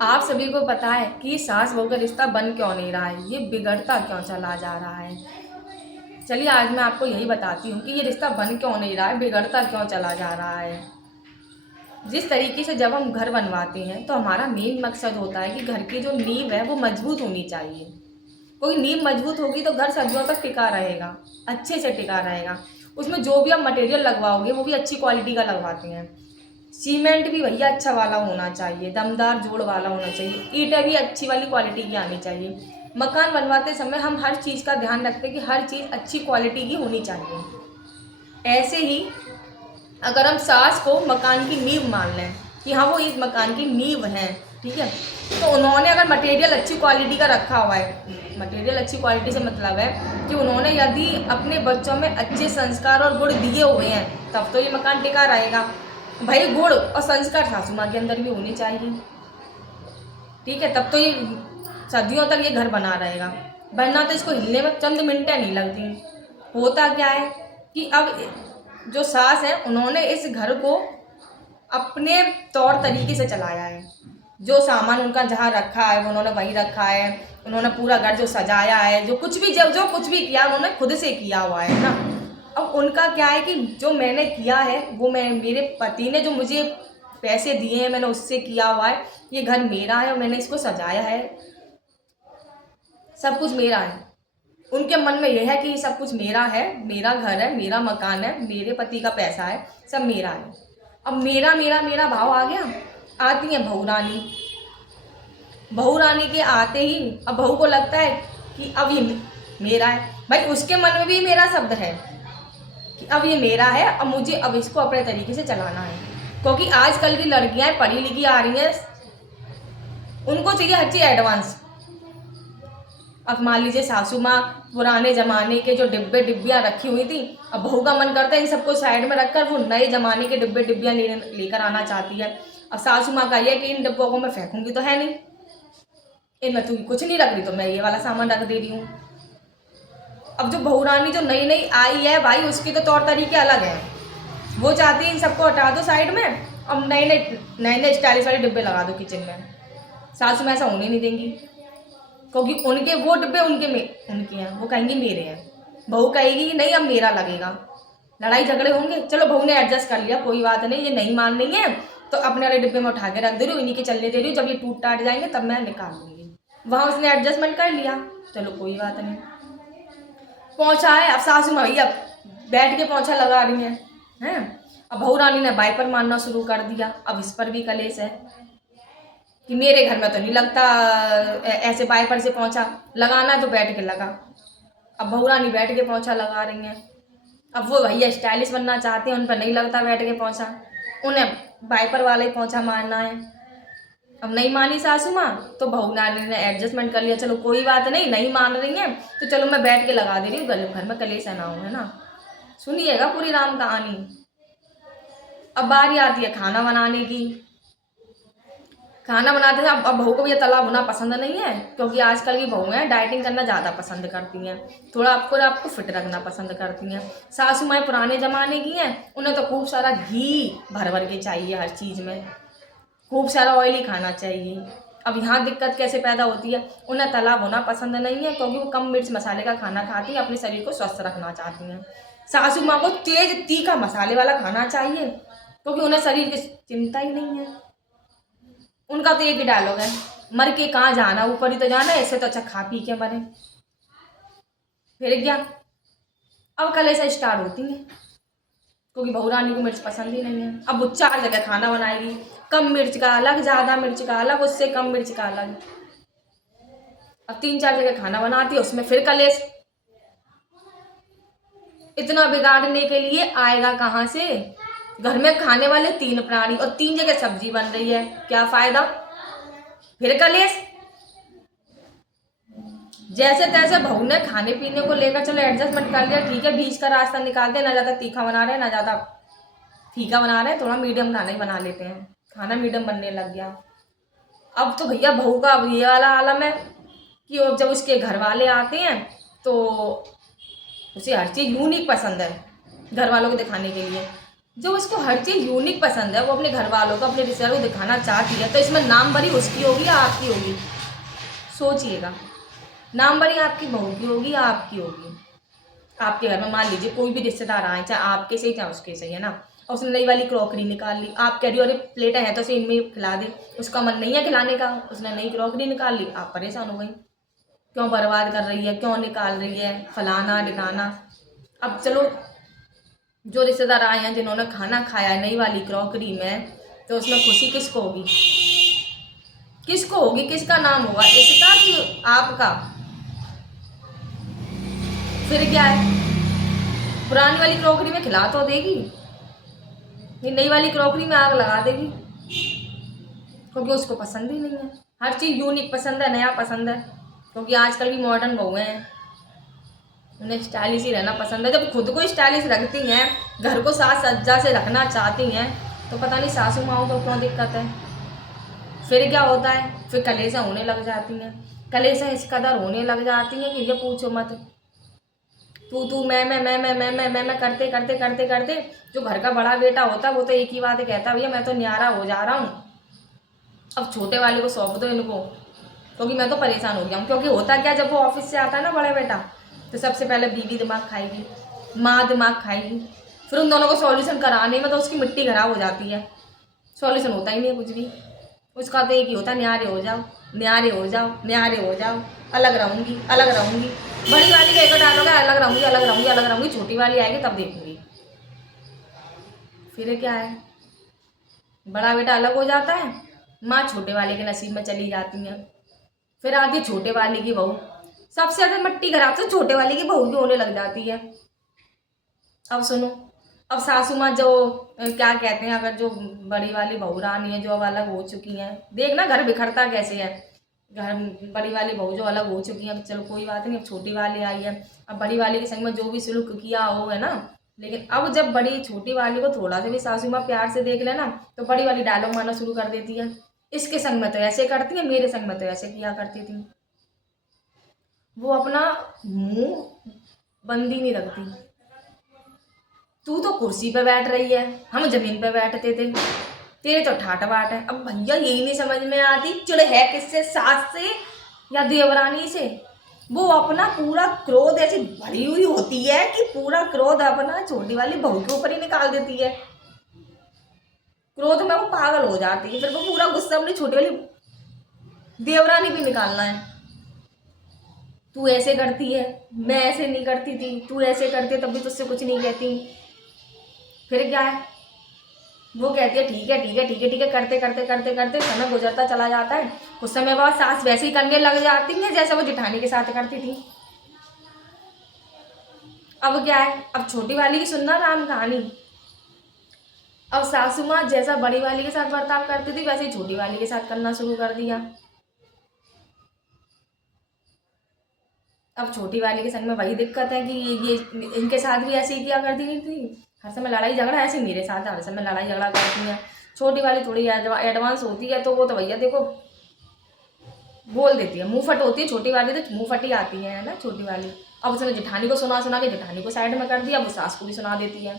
आप सभी को पता है कि सास बहू का रिश्ता बन क्यों नहीं रहा है, ये बिगड़ता क्यों चला जा रहा है। चलिए आज मैं आपको यही बताती हूँ कि ये रिश्ता बन क्यों नहीं रहा है, बिगड़ता क्यों चला जा रहा है। जिस तरीके से जब हम घर बनवाते हैं तो हमारा मेन मकसद होता है कि घर की जो नींव है वो मजबूत होनी चाहिए। कोई नींव मजबूत होगी तो घर सदियों तक टिका रहेगा, अच्छे से टिका रहेगा। उसमें जो भी आप मटेरियल लगवाओगे वो भी अच्छी क्वालिटी का लगवाते हैं। सीमेंट भी भैया अच्छा वाला होना चाहिए, दमदार जोड़ वाला होना चाहिए, ईंटें भी अच्छी वाली क्वालिटी की आनी चाहिए। मकान बनवाते समय हम हर चीज़ का ध्यान रखते हैं कि हर चीज़ अच्छी क्वालिटी की होनी चाहिए। ऐसे ही अगर हम सास को मकान की नींव मान लें कि हाँ वो इस मकान की नींव है, ठीक है, तो उन्होंने अगर मटेरियल अच्छी क्वालिटी का रखा हुआ है, मटेरियल अच्छी क्वालिटी से मतलब है कि उन्होंने यदि अपने बच्चों में अच्छे संस्कार और गुण दिए हुए हैं तब तो ये मकान टिका रहेगा। भाई गुण और संस्कार सासू माँ के अंदर भी होने चाहिए, ठीक है, तब तो ये सदियों तक ये घर बना रहेगा। वरना तो इसको हिलने में चंद मिनटें नहीं लगती। होता क्या है कि अब जो सास है उन्होंने इस घर को अपने तौर तरीके से चलाया है। जो सामान उनका जहाँ रखा है वो उन्होंने वहीं रखा है। उन्होंने पूरा घर जो सजाया है, जो कुछ भी किया उन्होंने खुद से किया हुआ है ना। अब उनका क्या है कि जो मैंने किया है वो मेरे पति ने जो मुझे पैसे दिए हैं मैंने उससे किया हुआ है। ये घर मेरा है और मैंने इसको सजाया है, सब कुछ मेरा है। उनके मन में यह है कि सब कुछ मेरा है, मेरा घर है, मेरा मकान है, मेरे पति का पैसा है, सब मेरा है। अब मेरा मेरा मेरा भाव आ गया। आती है बहू रानी, बहू रानी के आते ही अब बहू को लगता है कि अब ये मेरा है। भाई उसके मन में भी मेरा शब्द है कि अब ये मेरा है, अब मुझे अब इसको अपने तरीके से चलाना है। क्योंकि आजकल की लड़कियां पढ़ी लिखी आ रही हैं, उनको चाहिए हर चीज़ एडवांस। अब मान लीजिए सासू माँ पुराने ज़माने के जो डिब्बे डिब्बियाँ रखी हुई थी, अब बहू का मन करता है इन सबको साइड में रखकर वो नए ज़माने के डिब्बे डिब्बियाँ लेकर आना चाहती है। अब सासू माँ का ये कि इन डिब्बों को मैं फेंकूंगी तो है नहीं, इनमें तू कुछ नहीं रख रही तो मैं ये वाला सामान रख दे रही हूँ। अब जो बहू रानी जो नई नई आई है भाई उसके तो तौर तरीके अलग हैं। वो चाहती है इन सबको हटा दो साइड में, अब नए नए स्टाइलिश वाले डिब्बे लगा दो किचन में। सासू में ऐसा होने नहीं देंगी, क्योंकि उनके वो डिब्बे उनके हैं, वो कहेंगे मेरे हैं। बहू कहेगी नहीं अब मेरा लगेगा, लड़ाई झगड़े होंगे। चलो बहू ने एडजस्ट कर लिया, कोई बात नहीं, ये नहीं मान रही है तो अपने वाले डिब्बे में उठा के रख दे रही हूँ, इन्हीं के चलने दे रही हूँ, जब ये टूट टाट जाएंगे तब मैं निकाल लूँगी। वहाँ उसने एडजस्टमेंट कर लिया, चलो कोई बात नहीं। पोंछा है, अब सासू माँ भैया बैठ के पोंछा लगा रही हैं। अब बहू रानी ने वाइपर मारना शुरू कर दिया। अब इस पर भी कलेश है कि मेरे घर में तो नहीं लगता ऐसे वाइपर से पोंछा, लगाना है तो बैठ के लगा। अब बहू रानी बैठ के पोंछा लगा रही हैं। अब वो भैया स्टाइलिश बनना चाहते हैं, उन पर नहीं लगता बैठ के पोंछा, उन्हें वाइपर वाला ही पोंछा मारना है। अब नहीं मानी सासू माँ तो बहू रानी ने एडजस्टमेंट कर लिया, चलो कोई बात नहीं, नहीं मान रही हैं तो चलो मैं बैठ के लगा दे रही हूँ, घर में कलेश ना हो, है ना। सुनिएगा पूरी राम कहानी। अब बारी आती है खाना बनाने की। खाना बनाते हैं, अब बहू को भी ये तला भुना पसंद नहीं है, क्योंकि आजकल की बहू हैं डाइटिंग करना ज़्यादा पसंद करती हैं, थोड़ा आपको फिट रखना पसंद करती हैं। सासू माँ पुराने ज़माने की हैं, उन्हें तो खूब सारा घी भर भर के चाहिए, हर चीज़ में खूब सारा ऑयली खाना चाहिए। अब यहाँ दिक्कत कैसे पैदा होती है, उन्हें तला भुना पसंद नहीं है, क्योंकि वो कम मिर्च मसाले का खाना खाती हैं, अपने शरीर को स्वस्थ रखना चाहती हैं। सासू माँ को तेज तीखा मसाले वाला खाना चाहिए, क्योंकि उन्हें शरीर की चिंता ही नहीं है। उनका तो एक ही डायलॉग है, मर के कहाँ जाना, ऊपर ही तो जाना है, इससे तो अच्छा खा पी के मरे। फिर क्या, अब कल ऐसा स्टार्ट होती है, क्योंकि बहू रानी को मिर्च पसंद ही नहीं है। अब वो 4 जगह खाना बनाएगी, कम मिर्च का अलग, ज़्यादा मिर्च का अलग, उससे कम मिर्च का अलग। अब 3-4 जगह खाना बनाती है, उसमें फिर कलेश। इतना बिगाड़ने के लिए आएगा कहाँ से। घर में खाने वाले 3 प्राणी और 3 जगह सब्जी बन रही है, क्या फायदा, फिर कलेश। जैसे तैसे बहू ने खाने पीने को लेकर चलो एडजस्टमेंट कर लिया, ठीक है, बीच का रास्ता निकाल दे, ना ज़्यादा तीखा बना रहे हैं ना ज़्यादा फीका बना रहे हैं, थोड़ा मीडियम खाना ही बना लेते हैं। खाना मीडियम बनने लग गया। अब तो भैया बहू का अब ये वाला आलम है कि जब उसके घर वाले आते हैं तो उसे हर चीज़ यूनिक पसंद है, घर वालों को दिखाने के लिए। जो उसको हर चीज़ यूनिक पसंद है, वो अपने घर वालों को, अपने रिश्तेदारों को दिखाना चाहती है, तो इसमें नाम भरी उसकी होगी या आपकी होगी? सोचिएगा, नाम भरी आपकी बहू की होगी या आपकी होगी? आपके घर में मान लीजिए कोई भी रिश्तेदार आए, चाहे आपके सही चाहे उसके सही, है ना, और उसने नई वाली क्रॉकरी निकाल ली, आप कह रही हो अरे प्लेटें हैं तो उसे इनमें खिला दे, उसका मन नहीं है खिलाने का, उसने नई क्रॉकरी निकाल ली, आप परेशान हो गई, क्यों बर्बाद कर रही है, क्यों निकाल रही है, फलाना ढिकाना। अब चलो, जो रिश्तेदार आए हैं जिन्होंने खाना खाया है नई वाली क्रॉकरी में, तो उसमें खुशी किसको होगी? किसको होगी? किसका नाम होगा, इसका कि आपका? फिर क्या है, पुरानी वाली क्रॉकरी में खिला तो देगी, ये नई वाली क्रॉकरी में आग लगा देगी, क्योंकि उसको पसंद ही नहीं है। हर चीज़ यूनिक पसंद है, नया पसंद है, क्योंकि आजकल की मॉडर्न बहुएं हैं, उन्हें स्टाइलिश ही रहना पसंद है। जब खुद को स्टाइलिश रखती हैं, घर को साज सज्जा से रखना चाहती हैं, तो पता नहीं सासू माँ को क्यों दिक्कत है। फिर क्या होता है, फिर कलेशा होने लग जाती हैं, कलेशा इस कदर होने लग जाती हैं कि ये पूछो मत। तू मैं करते करते करते करते जो घर का बड़ा बेटा होता है वो तो एक ही बात कहता है, भैया मैं तो न्यारा हो जा रहा हूँ, अब छोटे वाले को सौंप दो इनको, क्योंकि मैं तो परेशान हो गया हूँ। क्योंकि होता क्या, जब वो ऑफिस से आता है ना बड़ा बेटा, तो सबसे पहले बीवी दिमाग खाएगी, माँ दिमाग खाएगी, फिर उन दोनों को सॉल्यूशन कराने में तो उसकी मिट्टी खराब हो जाती है, सॉल्यूशन होता ही नहीं है कुछ भी। उसका तो एक ही होता है, न्यारे हो जाओ, न्यारे हो जाओ, न्यारे हो जाओ, अलग रहूँगी, अलग रहूँगी। बड़ी वाली का एक डायलॉग है, अलग रहूँगी, अलग रहूँगी, अलग रहूँगी, छोटी वाली आएगी तब देखूँगी। फिर क्या है, बड़ा बेटा अलग हो जाता है, माँ छोटे वाले के नसीब में चली जाती है, फिर आती छोटे वाले की बहू, सबसे ज़्यादा मिट्टी खराब तो छोटे वाले की बहू की होने लग जाती है। अब सुनो, अब सासू माँ जो क्या कहते हैं, अगर जो बड़ी वाली बहू रानी है जो अब अलग हो चुकी हैं, देखना घर बिखरता कैसे है। घर बड़ी वाली बहू जो अलग हो चुकी है, चलो कोई बात नहीं, अब छोटी वाली आई है, अब बड़ी वाली के संग में जो भी सुलूक किया हो, है ना, लेकिन अब जब बड़ी छोटी वाली को थोड़ा सा भी सासू माँ प्यार से देख लेना, तो बड़ी वाली डायलॉग मारना शुरू कर देती है, इसके संग में तो ऐसे करती है, मेरे संग में तो ऐसे किया करती थी। वो अपना मुंह बंद ही नहीं रखती। तू तो कुर्सी पे बैठ रही है, हम जमीन पे बैठते थे, तेरे तो ठाट बाट है। अब भैया यही नहीं समझ में आती, चिड़ है किससे, सास से या देवरानी से? वो अपना पूरा क्रोध ऐसी भरी हुई होती है कि पूरा क्रोध अपना छोटी वाली बहू के ऊपर ही निकाल देती है। क्रोध में वो पागल हो जाती है, फिर वो पूरा गुस्सा अपनी छोटी वाली देवरानी भी निकालना है। तू ऐसे करती है, मैं ऐसे नहीं करती थी, तू ऐसे करती है तब भी तुझसे कुछ नहीं कहती। फिर क्या है, वो कहती है ठीक है ठीक है ठीक है ठीक है, करते करते करते करते समय गुजरता चला जाता है। कुछ समय बाद सास वैसे ही करने लग जाती है जैसे वो जेठानी के साथ करती थी। अब क्या है, अब छोटी वाली की सुनना राम कहानी। अब सासू माँ जैसा बड़ी वाली के साथ बर्ताव करती थी वैसे ही छोटी वाली के साथ करना शुरू कर दिया। अब छोटी वाली के संग में वही दिक्कत है कि ये इनके साथ भी ऐसे ही किया करती नहीं थी, हर समय लड़ाई झगड़ा, ऐसे मेरे साथ हर समय लड़ाई झगड़ा करती हैं। छोटी वाली थोड़ी एडवांस होती है, तो वो तो भैया देखो बोल देती है, मुंह फट होती है छोटी वाली, तो मुंह फटी आती है ना छोटी वाली। अब उसने जेठानी को सुना सुना के जेठानी को साइड में कर दिया, वो सास को भी सुना देती है,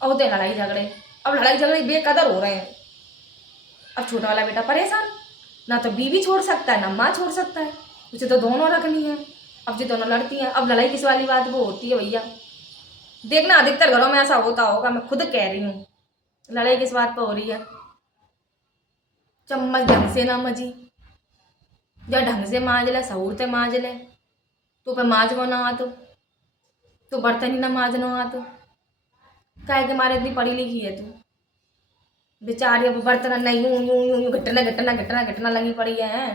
अब होते हैं लड़ाई झगड़े। अब लड़ाई झगड़े बेकदर हो रहे हैं। अब छोटा वाला बेटा परेशान, ना तो बीवी छोड़ सकता है ना माँ छोड़ सकता है, उसे तो दोनों रखनी है। अब जो दोनों लड़ती हैं, अब लड़ाई किस वाली बात वो होती है भैया, देखना अधिकतर घरों में ऐसा होता होगा, मैं खुद कह रही हूँ। लड़ाई किस बात पर हो रही है, चम्मच ढंग से ना मजी, जब ढंग से मांज ले, सहूर से मांज ले, तो पे मांजो ना आतो, तो बर्तन ही ना मांजनो आतो, काहे के मारे इतनी पढ़ी लिखी है तू? बेचारी अब बर्तन नहीं यूं यूं यूं यूं घटना घटना घटना घटना लगी पड़ी है।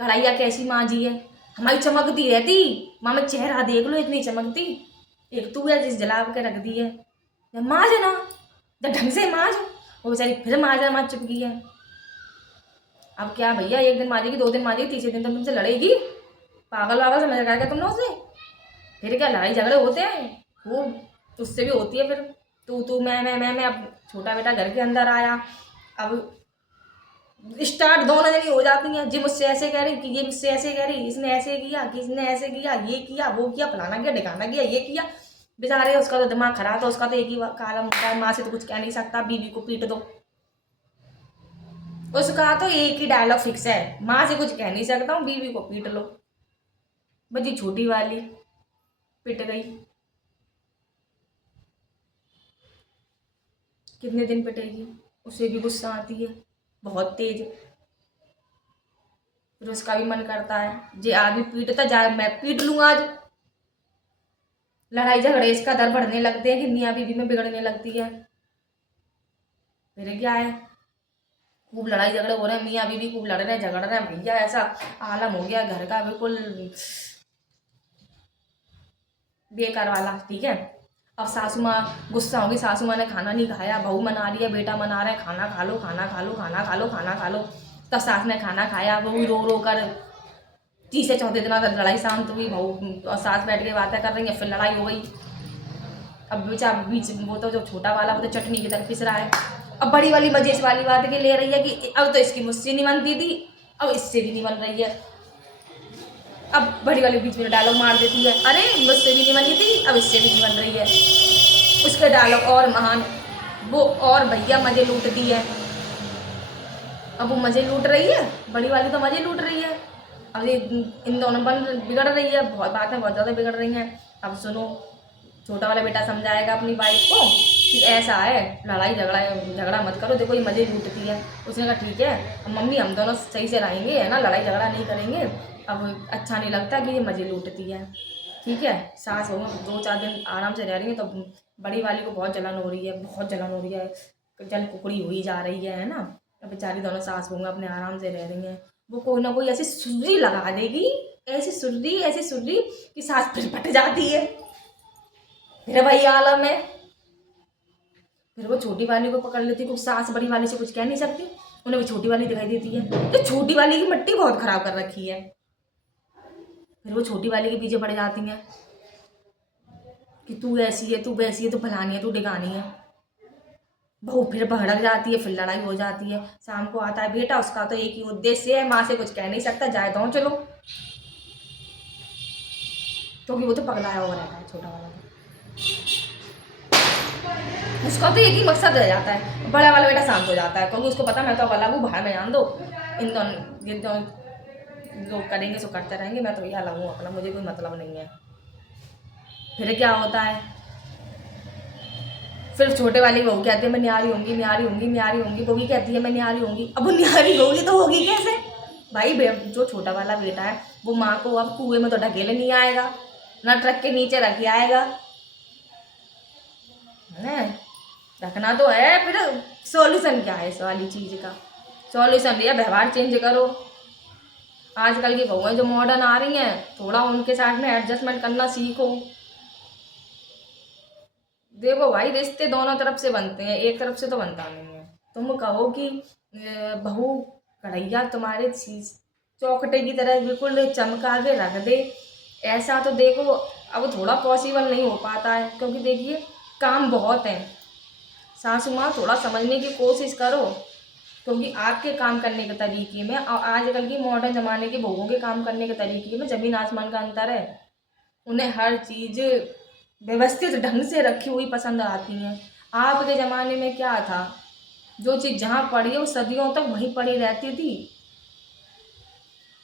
कढ़ाइया कैसी मांजी है, हमारी चमकती रहती, मामा चेहरा देख लो इतनी चमकती, एक तू है जिस जला के रख दी है। मांज ना, जब ढंग से मांज, वो बेचारी फिर मांज चुकी है। अब क्या भैया, एक दिन मांजेगी, 2 दिन मांजेगी, तीसरे दिन तो तुमसे लड़ेगी, पागल वागल समझ रखा क्या तुम लोग से? फिर क्या लड़ाई झगड़े होते हैं, वो उससे भी होती है फिर तू मैं। अब छोटा बेटा घर के अंदर आया, अब स्टार्ट दोनों जनी हो जाती हैं, जी मुझसे ऐसे कह रही कि ये मुझसे ऐसे कह रही, इसने ऐसे किया कि इसने ऐसे किया, ये किया वो किया, फलाना किया ढिकाना किया, ये किया। बेचारे उसका तो दिमाग खराब था, उसका तो एक ही कारण होता है, माँ से तो कुछ कह नहीं सकता, बीवी को पीट दो। उसका तो एक ही डायलॉग फिक्स है, माँ से कुछ कह नहीं सकता हूँ, बीवी को पीट लो। बजी छोटी वाली पिट गई। कितने दिन पिटेगी, उसे भी गुस्सा आती है बहुत तेज। फिर उसका भी मन करता है जे आदमी पीटता जाए मैं पीट लूंगा आज। लड़ाई झगड़े इसका दर बढ़ने लगते हैं कि मियाँ बीवी में बिगड़ने लगती है। फिर क्या है, खूब लड़ाई झगड़े हो रहे हैं, मियाँ बीवी खूब लड़ रहे हैं झगड़ रहे हैं भैया, ऐसा आलम हो गया घर का बिल्कुल बेकार वाला। ठीक है, अब सासू माँ गुस्सा होगी, सासू माँ ने खाना नहीं खाया, बहू मना रही है, बेटा मना रहा है खाना खा लो खाना खा लो खाना खा लो खाना खा लो। तब सास ने खाना खाया, बहू रो रो कर तीसरे चौथे दिन तक लड़ाई शांत हुई, बहू और सास बैठ के बातें कर रही है, फिर लड़ाई हो गई। अब बेचारा बीच वो तो जो छोटा वाला वो तो चटनी की तरह पिस रहा है। अब बड़ी वाली मजे इस वाली बात के ले रही है कि अब तो इसकी मुझसे नहीं बनती थी, अब इससे भी नहीं बन रही है। अब बड़ी वाली बीच में डायलॉग मार देती है, अरे मुझसे भी नहीं बनी थी, अब इससे भी नहीं बन रही है। उसके डायलॉग और महान, वो और भैया मजे लूटती है। अब वो मजे लूट रही है, बड़ी वाली तो मजे लूट रही है। अब ये इन दोनों बन बिगड़ रही है, बहुत बातें बहुत ज़्यादा बिगड़ रही हैं। अब सुनो, छोटा वाला बेटा समझाएगा अपनी वाइफ को कि ऐसा है, लड़ाई झगड़ा मत करो, देखो ये मजे लूटती है। उसने कहा ठीक है, अब मम्मी हम दोनों सही से रहेंगे, है ना, लड़ाई झगड़ा नहीं करेंगे, अब अच्छा नहीं लगता कि ये मजे लूटती है। ठीक है, सास हो 2-4 दिन आराम से रह रही है, तो बड़ी वाली को बहुत जलन हो रही है, बहुत जलन हो रही है, जल कुकड़ी हुई जा रही है ना। अब बेचारी दोनों सास बहू अपने आराम से रह रही हैं, वो कोई ना कोई ऐसी सुर्री लगा देगी, ऐसी सुर्री कि सास फिर फट जाती है, फिर वही आलम है। फिर वो छोटी वाली को पकड़ लेती, क्योंकि सास बड़ी वाली से कुछ कह नहीं सकती, उन्हें भी छोटी वाली दिखाई देती है, तो छोटी वाली की मिट्टी बहुत खराब कर रखी है। फिर वो छोटी वाली के पीछे पड़ जाती हैं कि तू ऐसी है, तू वैसी है, तू फलानी है, तू डिगानी है। बहू फिर भड़क जाती है, फिर लड़ाई हो जाती है। शाम को आता है बेटा, उसका तो एक ही उद्देश्य है, माँ से कुछ कह नहीं सकता, जाए दो चलो, क्योंकि वो तो पगलाया हुआ रहता है छोटा वाला। उसका तो एक ही मकसद रह जाता है, बड़ा वाला बेटा शांत हो जाता है, क्योंकि उसको पता मैं तो अलग हूँ, बाहर में जान दो, इन दोनों लोग करेंगे सो करते रहेंगे, मैं तो ये अलग हूँ अपना, मुझे कोई मतलब नहीं है। फिर क्या होता है, फिर छोटे वाली बहू कहती है मैं न्यारी होंगी न्यारी होंगी न्यारी होंगी, वो भी कहती है मैं न्यारी होंगी। अब वो न्यारी होगी तो होगी कैसे भाई, जो छोटा वाला बेटा है वो माँ को अब कुएं में तो ढकेले नहीं आएगा, ना ट्रक के नीचे रख के आएगा, है रखना तो है। फिर सॉल्यूशन क्या है इस वाली चीज़ का, सॉल्यूशन भैया व्यवहार चेंज करो। आजकल की बहुएं जो मॉडर्न आ रही हैं, थोड़ा उनके साथ में एडजस्टमेंट करना सीखो। देखो भाई, रिश्ते दोनों तरफ से बनते हैं, एक तरफ से तो बनता नहीं है। तुम कहो कि बहू कढ़ैया तुम्हारे चौकटे की तरह बिल्कुल चमका के रख दे, ऐसा तो देखो अब थोड़ा पॉसिबल नहीं हो पाता है, क्योंकि देखिए काम बहुत है। सासू माँ थोड़ा समझने की कोशिश करो, क्योंकि आपके काम करने के तरीके में और आजकल की मॉडर्न ज़माने के बहुओं के काम करने के तरीके में ज़मीन आसमान का अंतर है। उन्हें हर चीज़ व्यवस्थित ढंग से रखी हुई पसंद आती हैं। आपके ज़माने में क्या था, जो चीज़ जहाँ पड़ी है वो सदियों तक वहीं पड़ी रहती थी।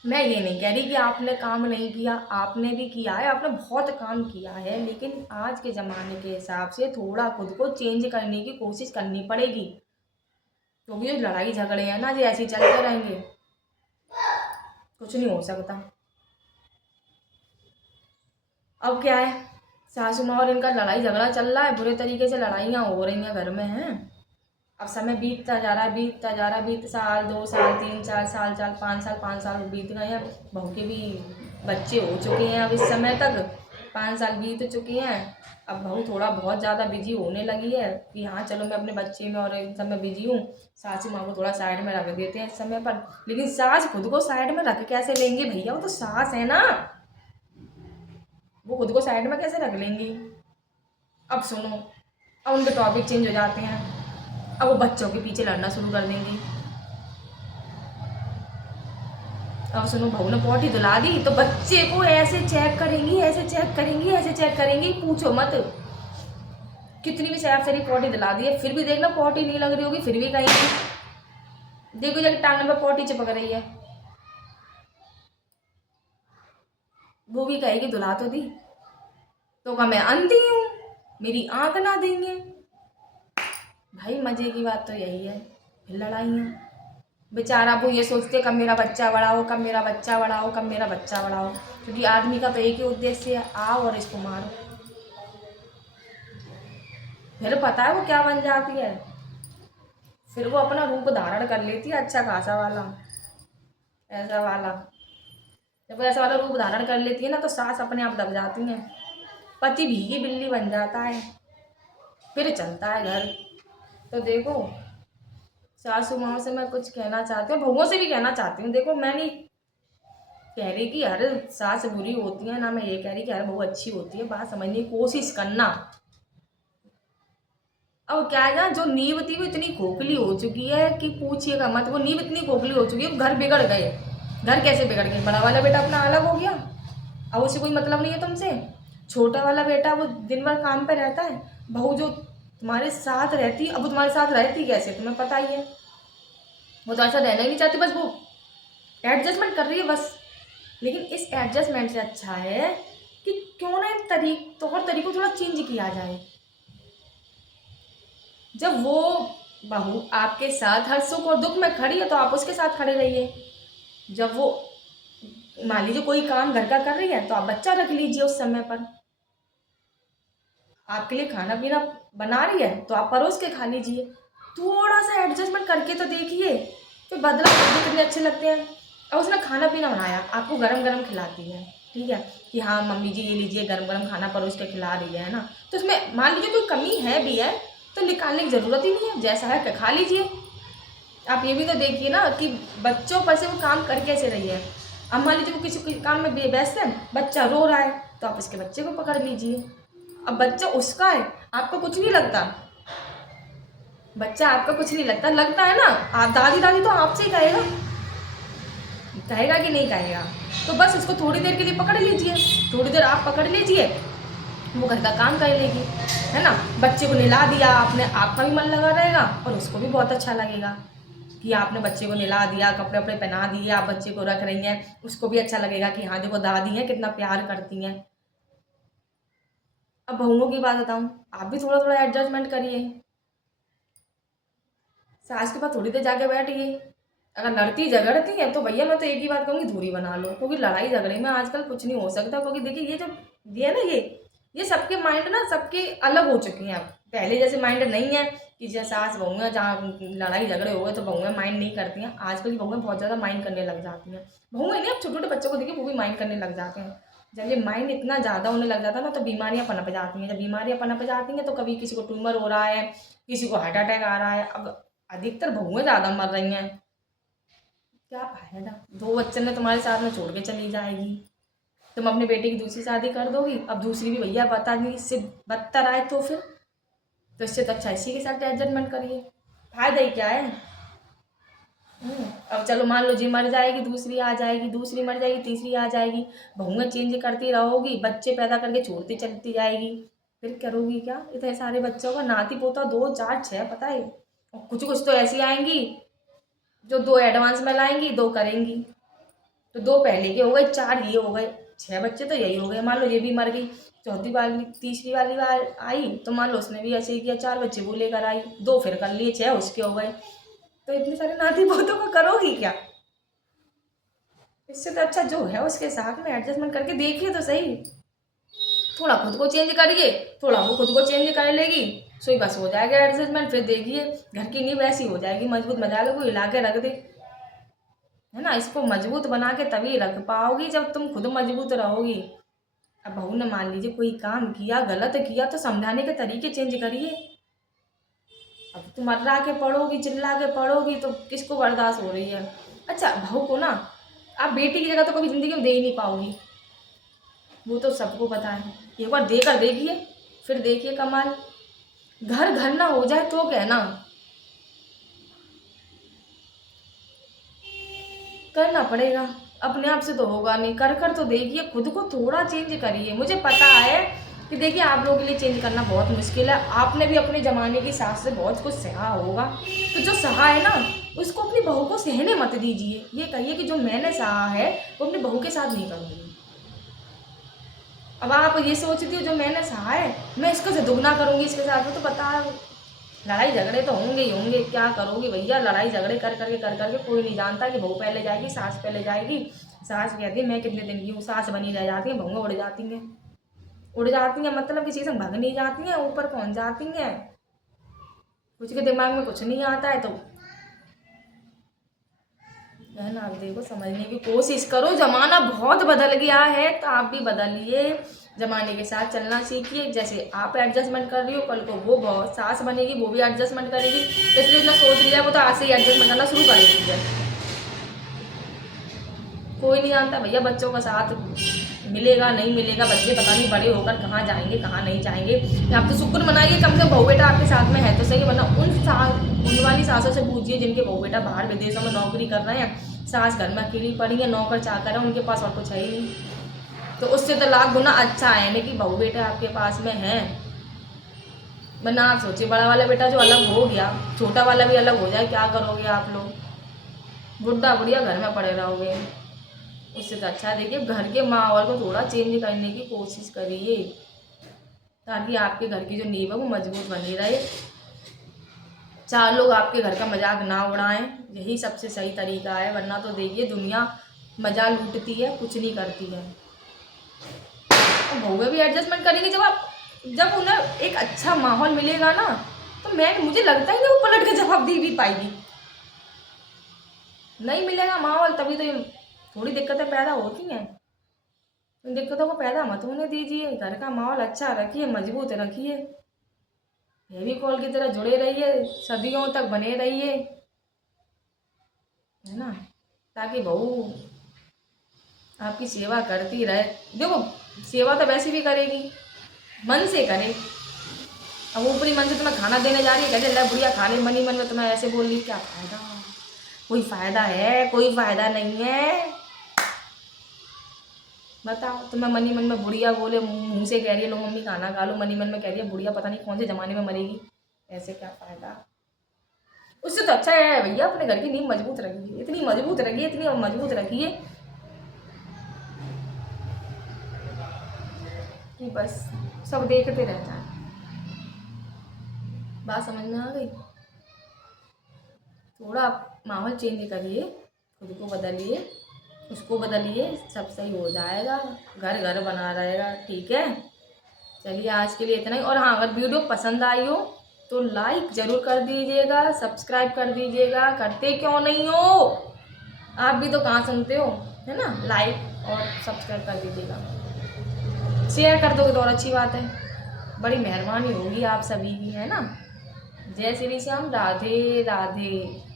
मैं ये नहीं कह रही कि आपने काम नहीं किया, आपने भी किया है, आपने बहुत काम किया है, लेकिन आज के ज़माने के हिसाब से थोड़ा खुद को चेंज करने की कोशिश करनी पड़ेगी, क्योंकि जो लड़ाई झगड़े हैं ना, जो ऐसे ही चलते रहेंगे कुछ नहीं हो सकता। अब क्या है, सासू माँ और इनका लड़ाई झगड़ा चल रहा है, बुरे तरीके से लड़ाइयाँ हो रही हैं घर में हैं। अब समय बीतता जा रहा है, बीतता जा रहा है, बीत साल 2 साल 3 साल 5 साल बीत गए हैं। बहू के भी बच्चे हो चुके हैं, अब इस समय तक 5 साल बीत चुके हैं। अब बहू थोड़ा बहुत ज़्यादा बिजी होने लगी है कि हाँ चलो मैं अपने बच्चे में और इन सब में बिजी हूँ, सासू माँ को थोड़ा साइड में रख देते हैं इस समय पर। लेकिन सास खुद को साइड में रख कैसे लेंगे भैया, वो तो सास है ना, वो खुद को साइड में कैसे रख लेंगी। अब सुनो, अब उनके टॉपिक चेंज हो जाते हैं, अब वो बच्चों के पीछे लड़ना शुरू कर देंगी। अब सुनो, बहू ने पॉटी धुला दी तो बच्चे को ऐसे चेक करेंगी, ऐसे चेक करेंगी, ऐसे चेक करेंगी, पूछो मत। कितनी भी साफ सारी पॉटी दिला दी है, फिर भी देखना पॉटी नहीं लग रही होगी, फिर भी कहीं देखो जाके टांगने पर पॉटी चिपक रही है, वो भी कहेगी दुला तो दी, तो क्या मैं अंधी हूँ, मेरी आंख ना देंगे। भाई मजे की बात तो यही है, फिर लड़ाइयाँ। बेचारा वो ये सोचते कब मेरा बच्चा बड़ा हो, कब मेरा बच्चा बड़ा हो, कब मेरा बच्चा बड़ा हो, क्योंकि आदमी का तो एक ही उद्देश्य है, आओ और इसको मारो। फिर पता है वो क्या बन जाती है, फिर वो अपना रूप धारण कर लेती है अच्छा खासा वाला, ऐसा वाला। जब वो ऐसा वाला रूप धारण कर लेती है ना, तो सास अपने आप दब जाती है, पति भीगी बिल्ली बन जाता है, फिर चलता है घर। तो देखो, सासू माँ से मैं कुछ कहना चाहती हूँ, बहुओं से भी कहना चाहती हूँ। देखो मैं नहीं कह रही कि हर सास बुरी होती है, ना मैं ये कह रही कि हर बहू अच्छी होती है, बात समझने की कोशिश करना। अब क्या है ना, जो नींव थी वो इतनी खोखली हो चुकी है कि पूछिएगा मत, वो नींव इतनी खोखली हो चुकी है, घर बिगड़ गए। घर कैसे बिगड़ गए, बड़ा वाला बेटा अपना अलग हो गया, अब उसे कोई मतलब नहीं है तुमसे। छोटा वाला बेटा वो दिन भर काम पे रहता है, बहू जो तुम्हारे साथ रहती, अब वो तुम्हारे साथ रहती कैसे तुम्हें पता ही है, वो तो ऐसा रहना ही नहीं चाहती, बस वो एडजस्टमेंट कर रही है बस। लेकिन इस एडजस्टमेंट से अच्छा है कि क्यों ना इन तौर तरीकों थोड़ा चेंज किया जाए। जब वो बहू आपके साथ हर सुख और दुख में खड़ी है तो आप उसके साथ खड़े रहिए। जब वो मान लीजिए कोई काम घर का कर रही है तो आप बच्चा रख लीजिए उस समय पर। आपके लिए खाना पीना बना रही है तो आप परोस के खा लीजिए। थोड़ा सा एडजस्टमेंट करके तो देखिए, फिर बदला बदले कितने अच्छे लगते हैं। अब उसने खाना पीना बनाया, आपको गरम गरम खिलाती है, ठीक है कि हाँ मम्मी जी ये लीजिए गरम गरम खाना परोस के खिला रही है ना, तो उसमें मान लीजिए कोई कमी है भी है तो निकालने की ज़रूरत ही नहीं है, जैसा है खा लीजिए। आप ये भी तो देखिए ना कि बच्चों पर से वो काम कर कैसे रही है। अब मान लीजिए वो किसी काम में व्यस्त है, बच्चा रो रहा है तो आप उसके बच्चे को पकड़ लीजिए। अब बच्चा उसका है, आपको कुछ नहीं लगता, बच्चा आपका कुछ नहीं लगता, लगता है ना, आप दादी दादी तो आपसे ही कहेगा, कहेगा कि नहीं कहेगा। तो बस उसको थोड़ी देर के लिए पकड़ लीजिए, थोड़ी देर आप पकड़ लीजिए, वो घर का काम कर लेगी, है ना। बच्चे को निला दिया आपने, आपका भी मन लगा रहेगा और उसको भी बहुत अच्छा लगेगा कि आपने बच्चे को निला दिया, कपड़े वपड़े पहना दिए, आप बच्चे को रख रही हैं, उसको भी अच्छा लगेगा कि हाँ देखो दादी हैं कितना प्यार करती हैं। अब बहुओं की बात बताऊँ, आप भी थोड़ा थोड़ा एडजस्टमेंट करिए, सास के पास थोड़ी देर जाके बैठिए। अगर लड़ती झगड़ती हैं तो भैया मैं तो एक ही बात कहूँगी, दूरी बना लो, क्योंकि लड़ाई झगड़े में आजकल कुछ नहीं हो सकता। क्योंकि देखिए ये है ना, ये सबके माइंड ना सबके अलग हो चुके हैं अब, पहले जैसे माइंड नहीं है कि जैसे सास बहू है जहाँ लड़ाई झगड़े हो गए तो बहुएं माइंड नहीं करती हैं। आजकल की बहुएं बहुत ज़्यादा माइंड करने लग जाती हैं, बहुएं नहीं, अब छोटे छोटे बच्चों को देखिए वो भी माइंड करने लग जाते हैं। जब ये माइंड इतना ज़्यादा होने लग जाता है ना तो बीमारियां पनप जाती हैं। जब बीमारियां पनप जाती हैं तो कभी किसी को ट्यूमर हो रहा है, किसी को हार्ट अटैक आ रहा है। अब अधिकतर बहुएं ज़्यादा मर रही हैं, क्या फायदा, दो बच्चे ने तुम्हारे साथ में छोड़ के चली जाएगी, तुम अपने बेटे की दूसरी शादी कर दोगी, अब दूसरी भी भैया बता नहीं इससे बदतर आए तो फिर, तो इससे तो अच्छा इसी के साथ एडजस्टमेंट करिए, फायदा ही क्या है। अब चलो मान लो जी मर जाएगी, दूसरी आ जाएगी, दूसरी मर जाएगी, तीसरी आ जाएगी, बहुएं चेंज करती रहोगी, बच्चे पैदा करके छोड़ती चलती जाएगी, फिर करोगी क्या इतने सारे बच्चों का, नाती पोता 2 4 6 पता है। और कुछ कुछ तो ऐसी आएंगी जो 2 एडवांस में लाएंगी, 2 करेंगी, तो 2 पहले के हो गए, 4 ये हो गए, 6 बच्चे तो यही हो गए। मान लो ये भी मर गई, चौथी वाली तीसरी वाली बार आई तो मान लो उसने भी ऐसे ही किया, 4 बच्चे वो लेकर आई, 2 फिर कर लिए, 6 उसके हो गए, तो इतने सारे नाती पोतों को करोगी क्या। इससे तो अच्छा जो है उसके साथ में एडजस्टमेंट करके देखिए तो सही, थोड़ा खुद को चेंज करिए, थोड़ा वो खुद को चेंज कर लेगी, सो ही बस हो जाएगा एडजस्टमेंट। फिर देखिए घर की नींव ऐसी हो जाएगी मजबूत, मजाले को हिला के रख दे, है ना। इसको मजबूत बना के तभी रख पाओगी जब तुम खुद मजबूत रहोगी। अब बहू ने मान लीजिए कोई काम किया, गलत किया, तो समझाने के तरीके चेंज करिए। अब तुम अर्रा के पढ़ोगी, चिल्ला के पढ़ोगी तो किसको बर्दाश्त हो रही है। अच्छा बहू को ना आप बेटी की जगह तो कभी ज़िंदगी में दे ही नहीं पाओगी, वो तो सबको पता है। एक बार देकर देखिए, फिर देखिए कमाल। घर घर ना हो जाए तो कहना, करना पड़ेगा, अपने आप से तो होगा नहीं, कर कर तो देखिए, खुद को थोड़ा चेंज करिए। मुझे पता है कि देखिए आप लोगों के लिए चेंज करना बहुत मुश्किल है। आपने भी अपने ज़माने की सास से बहुत कुछ सहा होगा, तो जो सहा है ना उसको अपनी बहू को सहने मत दीजिए। ये कहिए कि जो मैंने सहा है वो अपनी बहू के साथ नहीं करूँगी। अब आप ये सोचती हो जो मैंने सहा है मैं इसको से दुगना करूँगी इसके साथ में, तो बता लड़ाई झगड़े तो होंगे ही होंगे। क्या करोगे भैया, लड़ाई झगड़े कर करके कोई नहीं जानता कि बहू पहले जाएगी सास पहले जाएगी। सास कहती है मैं कितने दिन की हूँ, सास बनी रह जाती है, बहुएं उड़ जाती हैं। उड़ जाती हैं मतलब किसी से भग नहीं जाती हैं, ऊपर पहुंच जाती हैं। कुछ के दिमाग में कुछ नहीं आता है तो है ना। आप देखो समझने की कोशिश करो, जमाना बहुत बदल गया है तो आप भी बदलिए, जमाने के साथ चलना सीखिए। जैसे आप एडजस्टमेंट कर रही हो, कल को वो बहुत सास बनेगी वो भी एडजस्टमेंट करेगी, तो इसलिए इतना सोच लिया वो तो आज से ही एडजस्टमेंट करना शुरू करेगी। जब कोई नहीं जानता भैया बच्चों का साथ मिलेगा नहीं मिलेगा, बच्चे पता नहीं बड़े होकर कहाँ जाएंगे कहाँ नहीं जाएंगे। आप तो शुक्र मनाइए कम से कम बहू बेटा आपके साथ में है तो सही, वरना उन वाली सासों से पूछिए जिनके बहू बेटा बाहर विदेशों में नौकरी कर रहे हैं, सास घर में अकेली पड़ी है, नौकर चाकर है, उनके पास और कुछ है ही नहीं। तो उससे तो लाख गुना अच्छा है ना कि बहू बेटा आपके पास में है। वरना आप सोचिए बड़ा वाला बेटा जो अलग हो गया, छोटा वाला भी अलग हो जाए, क्या करोगे आप लोग? बुढ़ा बुढ़िया घर में पड़े रहोगे। उससे तो अच्छा देखिए घर के माहौल को थोड़ा चेंज करने की कोशिश करिए, ताकि आपके घर की जो नींव है वो मजबूत बनी रहे। चार लोग आपके घर का मजाक ना उड़ाएं, यही सबसे सही तरीका है। वरना तो देखिए दुनिया मजा लूटती है, कुछ नहीं करती है। और बहुएं भी एडजस्टमेंट करेंगे जब उन्हें एक अच्छा माहौल मिलेगा ना, तो मुझे लगता ही नहीं वो पलट के जवाब दे भी पाएगी। नहीं मिलेगा माहौल तभी तो ये थोड़ी दिक्कतें पैदा होती हैं। उन दिक्कतों को पैदा मत होने दीजिए, घर का माहौल अच्छा रखिए, मजबूत रखिए, फेविकॉल की तरह जुड़े रहिए, सदियों तक बने रहिए, है ना, ताकि बहू आपकी सेवा करती रहे। देखो सेवा तो वैसे भी करेगी, मन से करे। अब ऊपरी मन से तुम्हें खाना देने जा रही है, कहते ला बुढ़िया खा ले, मनी मन में तुम्हें ऐसे बोल रही, क्या फायदा? कोई फायदा है? कोई फायदा नहीं है। बताओ, तुम्हें मनी मन में बुढ़िया बोले, मुंह से कह रही है लो मम्मी खाना खा लो, मनी मन में कह रही है बुढ़िया पता नहीं कौन से जमाने में मरेगी, ऐसे क्या फायदा? उससे तो अच्छा है भैया अपने घर की नींव मजबूत रखिए, इतनी मजबूत रखिए, इतनी मजबूत रखिए कि बस सब देखते रह जाए। बात समझ में आ गई? थोड़ा आप माहौल चेंज करिए, खुद को बदलिए, उसको बदलिए, सब सही हो जाएगा, घर घर बना रहेगा। ठीक है, चलिए आज के लिए इतना ही। और हाँ, अगर वीडियो पसंद आई हो तो लाइक ज़रूर कर दीजिएगा, सब्सक्राइब कर दीजिएगा। करते क्यों नहीं हो? आप भी तो कहाँ सुनते हो, है ना। लाइक और सब्सक्राइब कर दीजिएगा, शेयर कर दोगे तो और अच्छी बात है, बड़ी मेहरबानी होगी आप सभी की, है ना। जय श्री श्याम, राधे राधे।